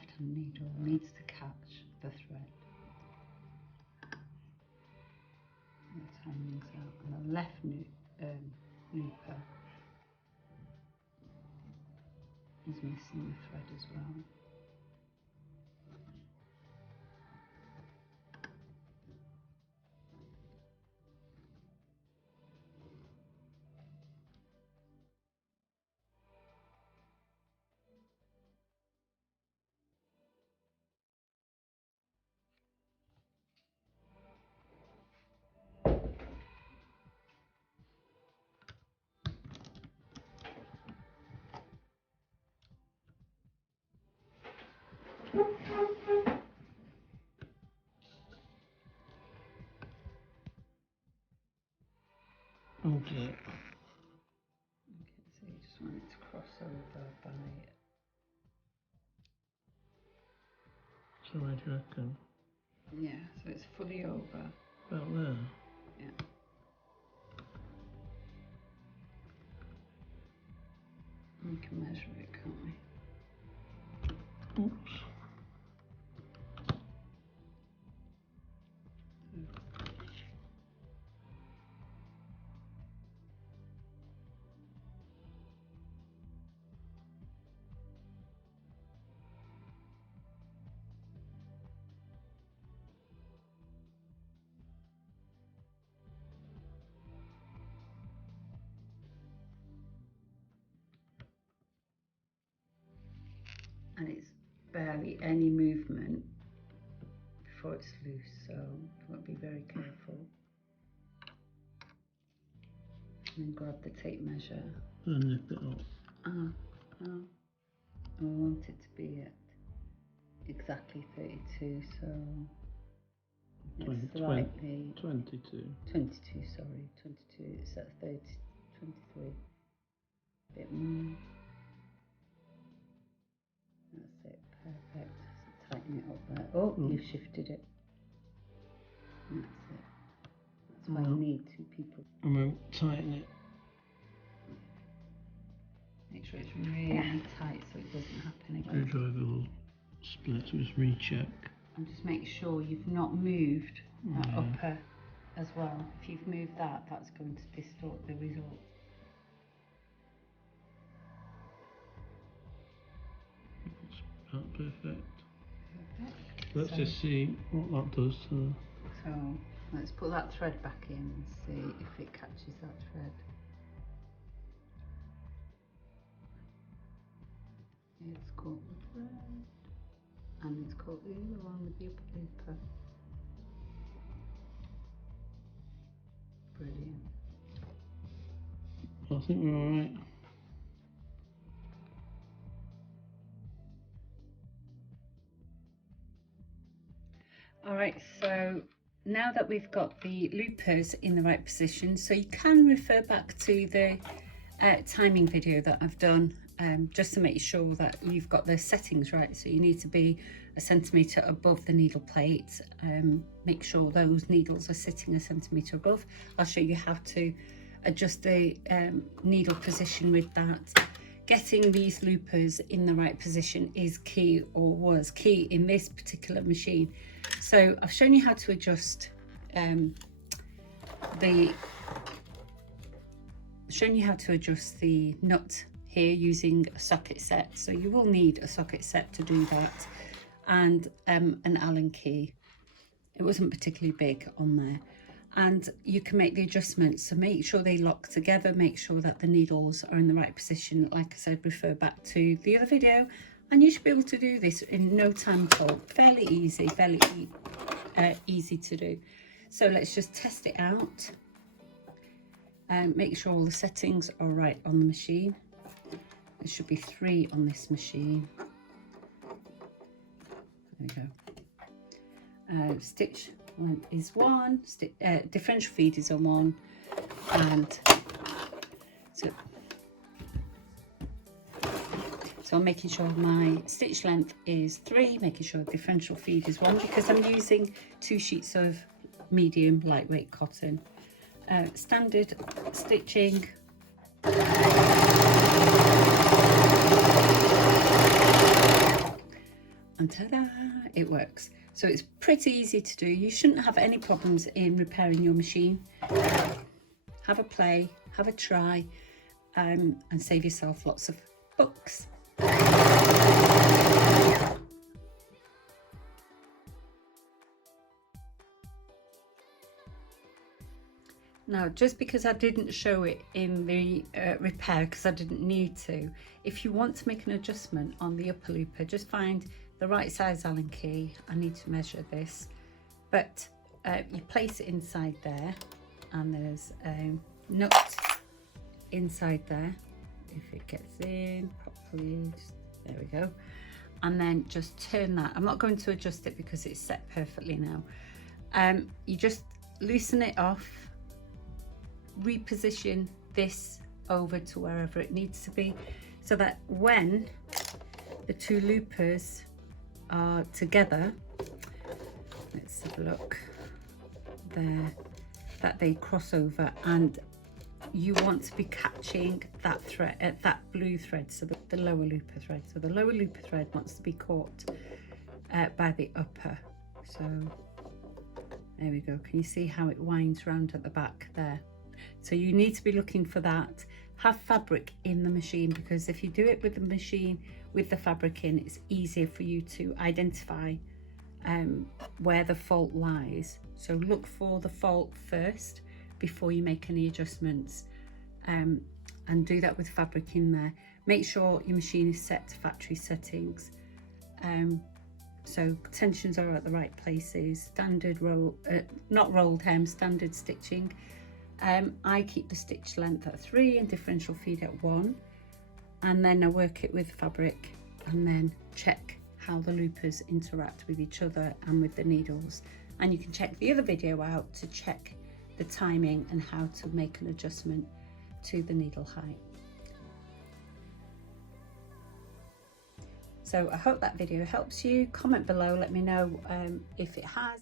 left hand needle needs to catch the thread. The timing's out, and the left looper is missing the thread as well. Okay. Okay, so you just want it to cross over by. So where do you reckon? Yeah, so it's fully over. About there? Yeah. We can measure it, can't we? Oops. And it's barely any movement before it's loose, so you want to be very careful. And then grab the tape measure. And nip it up. And we want it to be at exactly 32, so it's slightly 22. 22, sorry, 22. It's at 30, 23. A bit more. That's it, perfect. So tighten it up there. Oh, you've shifted it. That's it. That's why you need two people. And we'll tighten it. Make sure it's really tight so it doesn't happen again. Screwdriver will split, so just recheck. And just make sure you've not moved that upper as well. If you've moved that, that's going to distort the result. That's perfect. Perfect. Let's just see what that does to. So let's put that thread back in and see if it catches that thread. It's caught the thread, and it's caught the other one with the upper looper. Brilliant. I think we're alright. Alright, so now that we've got the loopers in the right position, so you can refer back to the timing video that I've done just to make sure that you've got the settings right. So you need to be a centimetre above the needle plate. Make sure those needles are sitting a centimetre above. I'll show you how to adjust the needle position with that. Getting these loopers in the right position is key, or was key in this particular machine. So I've shown you how to adjust the nut here using a socket set. So you will need a socket set to do that, and an Allen key. It wasn't particularly big on there. And you can make the adjustments, so make sure they lock together, make sure that the needles are in the right position. Like I said, refer back to the other video, and you should be able to do this in no time at all. Fairly easy, easy to do. So let's just test it out and make sure all the settings are right on the machine. There should be 3 on this machine. There we go. Stitch length is 1, differential feed is on 1, and so I'm making sure my stitch length is 3, making sure differential feed is 1, because I'm using 2 sheets of medium lightweight cotton. Standard stitching. and ta-da, it works. So it's pretty easy to do. You shouldn't have any problems in repairing your machine. Have a play, have a try, and save yourself lots of books. Now, just because I didn't show it in the repair, because I didn't need to, if you want to make an adjustment on the upper looper, just find the right size Allen key. I need to measure this, but you place it inside there, and there's a nut inside there. If it gets in properly, there we go. And then just turn that. I'm not going to adjust it because it's set perfectly now. You just loosen it off, reposition this over to wherever it needs to be, so that when the two loopers are together, let's have a look there, that they cross over, and you want to be catching that thread, that blue thread, so the lower looper thread. So the lower looper thread wants to be caught by the upper. So there we go. Can you see how it winds round at the back there? So you need to be looking for that. Have fabric in the machine, because if you do it with the machine with the fabric in, it's easier for you to identify where the fault lies. So look for the fault first before you make any adjustments, and do that with fabric in there. Make sure your machine is set to factory settings, so tensions are at the right places. Standard roll, not rolled hem, standard stitching. I keep the stitch length at 3 and differential feed at 1, and then I work it with fabric, and then check how the loopers interact with each other and with the needles. And you can check the other video out to check the timing and how to make an adjustment to the needle height. So I hope that video helps you. Comment below, let me know if it has.